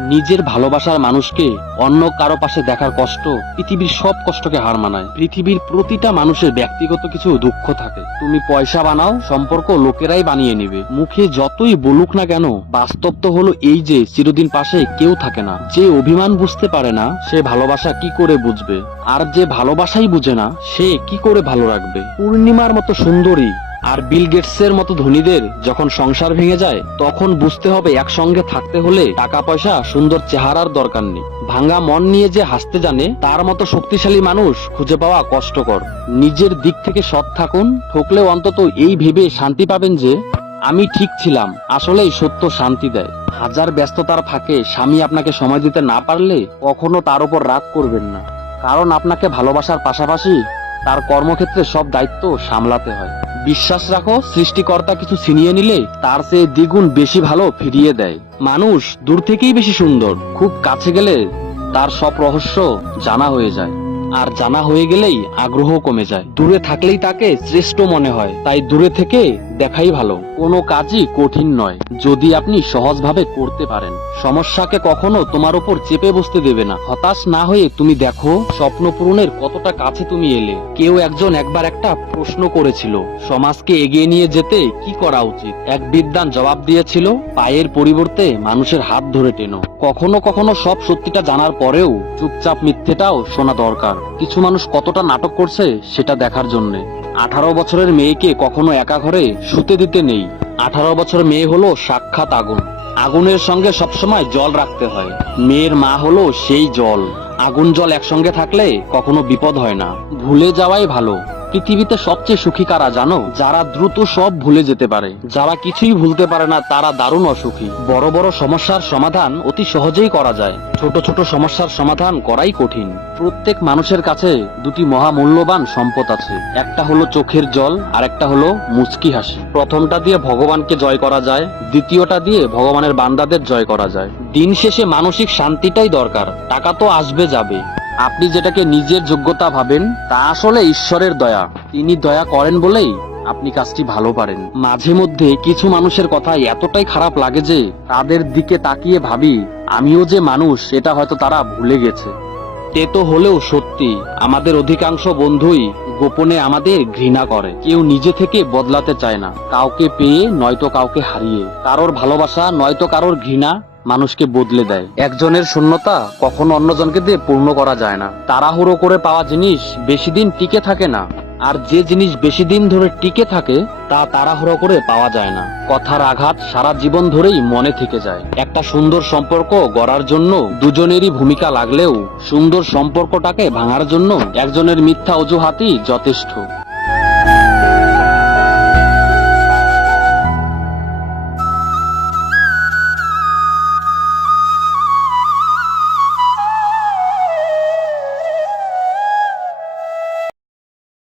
নিজের ভালোবাসার মানুষকে অন্য কারও পাশে দেখার কষ্ট পৃথিবীর সব কষ্টকে হার মানায়। পৃথিবীর প্রতিটা মানুষের ব্যক্তিগত কিছু দুঃখ থাকে। তুমি পয়সা বানাও, সম্পর্ক লোকেরাই বানিয়ে নিবে। মুখে যতই বলুক না কেন, বাস্তব তো হলো এই যে চিরদিন পাশে কেউ থাকে না। যে অভিমান বুঝতে পারে না, সে ভালোবাসা কি করে বুঝবে? আর যে ভালোবাসাই বুঝে না, সে কি করে ভালো রাখবে? পূর্ণিমার মতো সুন্দরী আর বিল গেটসের মতো ধনীদের যখন সংসার ভেঙে যায়, তখন বুঝতে হবে একসঙ্গে থাকতে হলে টাকা পয়সা সুন্দর চেহারার দরকার নেই। ভাঙ্গা মন নিয়ে যে হাসতে জানে, তার মতো শক্তিশালী মানুষ খুঁজে পাওয়া কষ্টকর। নিজের দিক থেকে সৎ থাকুন, ঠকলেও অন্তত এই ভেবে শান্তি পাবেন যে, আমি ঠিক ছিলাম, আসলেই সত্য শান্তি দেয়। হাজার ব্যস্ততার ফাঁকে স্বামী আপনাকে সময় দিতে না পারলে কখনো তার উপর রাগ করবেন না। কারণ আপনাকে ভালোবাসার পাশাপাশি তার কর্মক্ষেত্রে সব দায়িত্ব সামলাতে হয়। বিশ্বাস রাখো, সৃষ্টিকর্তা কিছু ছিনিয়ে নিলে তার চেয়ে দ্বিগুণ বেশি ভালো ফিরিয়ে দেয়। মানুষ দূর থেকেই বেশি সুন্দর। খুব কাছে গেলে তার সব রহস্য জানা হয়ে যায়। আর জানা হয়ে গেলেই আগ্রহ কমে যায়। দূরে থাকলেই তাকে শ্রেষ্ঠ মনে হয়। তাই দূরে থেকে দেখাই ভালো। কোনো কাজই কঠিন নয়, যদি আপনি সহজভাবে করতে পারেন। সমস্যাকে কখনো তোমার উপর চেপে বসতে দেবে না। হতাশ না হয়ে তুমি দেখো, স্বপ্ন পূরণের কতটা কাছে তুমি এলে। কেউ একজন একবার একটা প্রশ্ন করেছিল, সমাজকে এগিয়ে নিয়ে যেতে কি করা উচিত? এক বিদ্যান জবাব দিয়েছিল, পায়ের পরিবর্তে মানুষের হাত ধরে টেনো। কখনো কখনো সব সত্যিটা জানার পরেও চুপচাপ মিথ্যেটাও শোনা দরকার। কিছু মানুষ কতটা নাটক করছে সেটা দেখার জন্যে। আঠারো বছরের মেয়েকে কখনো একা ঘরে শুতে দিতে নেই। আঠারো বছর মেয়ে হলো সাক্ষাৎ আগুন। আগুনের সঙ্গে সবসময় জল রাখতে হয়। মেয়ের মা হলো সেই জল। আগুন জল একসঙ্গে থাকলে কখনো বিপদ হয় না। ভুলে যাওয়াই ভালো। পৃথিবীতে সবচেয়ে সুখী কারা জানো? যারা দ্রুত সব ভুলে যেতে পারে। যারা কিছুই ভুলতে পারে না, তারা দারুণ অসুখী। বড় বড় সমস্যার সমাধান অতি সহজেই করা যায়। ছোট ছোট সমস্যার সমাধান করাই কঠিন। প্রত্যেক মানুষের কাছে দুটি মহামূল্যবান সম্পদ আছে। একটা হলো চোখের জল আর একটা হলো মুচকি হাসি। প্রথমটা দিয়ে ভগবানকে জয় করা যায়, দ্বিতীয়টা দিয়ে ভগবানের বান্দাদের জয় করা যায়। দিন শেষে মানসিক শান্তিটাই দরকার। টাকা তো আসবে যাবে। আপনি যেটাকে নিজের যোগ্যতা ভাবেন, তা আসলে ঈশ্বরের দয়া। তিনি দয়া করেন বলেই আপনি কাজটি ভালো পারেন। মাঝে মধ্যে কিছু মানুষের কথা এতটাই খারাপ লাগে যে, তাদের দিকে তাকিয়ে ভাবি, আমিও যে মানুষ এটা হয়তো তারা ভুলে গেছে। তেতো হলেও সত্যি, আমাদের অধিকাংশ বন্ধুই গোপনে আমাদের ঘৃণা করে। কেউ নিজে থেকে বদলাতে চায় না, কাউকে পেয়ে নয়তো কাউকে হারিয়ে। কারোর ভালোবাসা, নয়তো কারোর ঘৃণা মানুষকে বদলে দেয়। একজনের শূন্যতা কখনো অন্যজনকে দিয়ে পূর্ণ করা যায় না। তাড়াহুড়ো করে পাওয়া জিনিস বেশি দিন টিকে থাকে না। আর যে জিনিস বেশি দিন ধরে টিকে থাকে, তা তাড়াহুড়ো করে পাওয়া যায় না। কথার আঘাত সারা জীবন ধরেই মনে থেকে যায়। একটা সুন্দর সম্পর্ক গড়ার জন্য দুজনেরই ভূমিকা লাগলেও সুন্দর সম্পর্কটাকে ভাঙার জন্য একজনের মিথ্যা অজুহাতই যথেষ্ট।